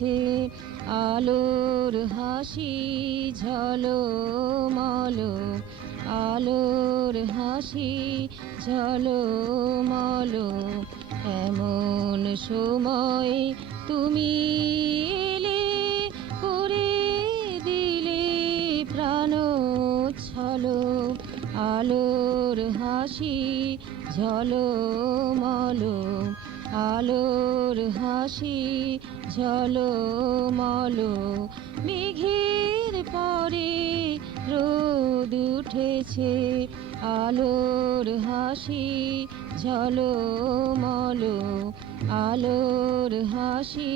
উঠেছে আলোর হাসি ঝলমল, আলোর হাসি ঝলমল। এমন সময় তুমি এলে, করে দিলে প্রাণোচ্ছল, আলোর হাসি ঝলমল, আলোর হাসি ঝলমল। মেঘের পরে রোদ উঠেছে আলোর হাসি ঝলমল, আলোর হাসি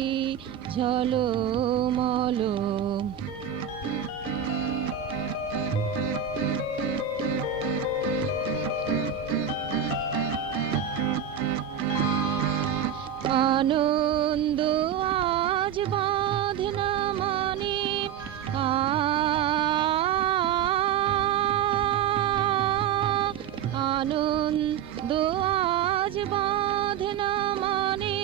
ঝলমল। আনন্দ আজ বাঁধে না মানে, আনন্দ আজ বাঁধে না মানে,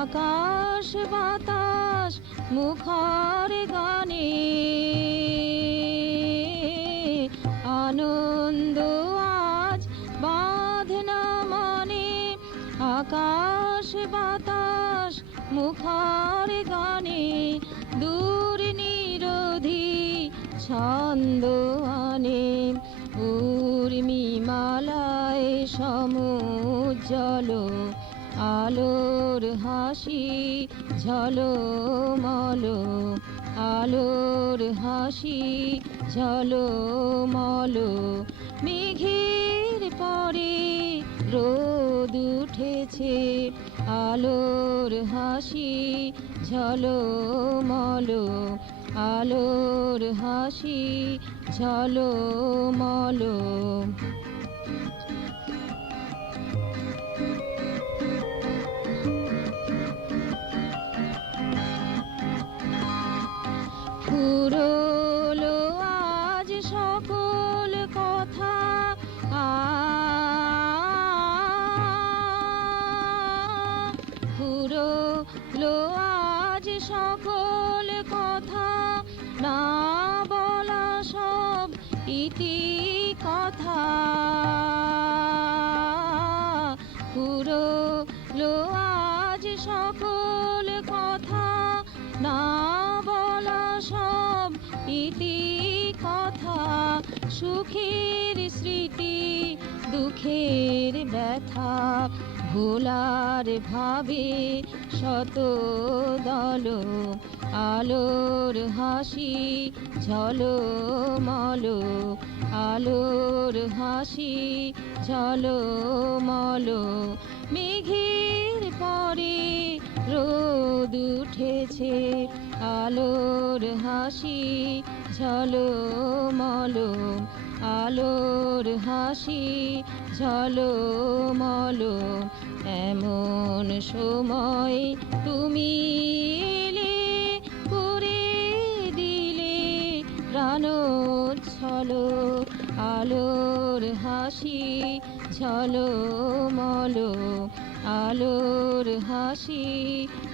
আকাশ বাতাস মুখর গানে। আনন্দ আজ বাঁধে না মানে, আকাশ বাতাস মুখর গানে। দুর্নিরোধী ছন্দ আনে, উর্মিমালায় সমুজ্জ্বল, আলোর হাসি ঝলমল, আলোর হাসি ঝলমল। মেঘের পরে রোদ উঠেছে আলোর হাসি ঝলমল, আলোর হাসি ঝলমল। ফুরলো আজ সকল কথা, ফুরলো আজ সকল কথা, না বলা সব ইতি কথা। ফুরলো আজ সকল কথা, না বলা সব ইতি কথা। সুখের স্মৃতি দুঃখের ব্যথা, ভোলার ভাবে শত দল, আলোর হাসি ঝলমল, আলোর হাসি ঝলমল। মেঘের পরে রোদ উঠেছে আলোর হাসি ঝলমল, আলোর হাসি ঝলমল। এমন সময় তুমি এলে, করে দিলে প্রাণোচ্ছল, আলোর হাসি ঝলমল, আলোর হাসি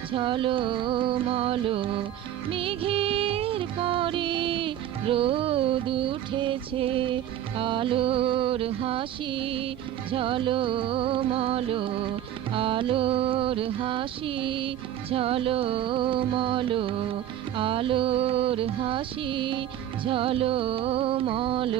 ঝলমল। মেঘের পরে রোদ উঠেছে আলোর হাসি ঝলমল, আলোর হাসি ঝলমল, আলোর হাসি ঝলমল।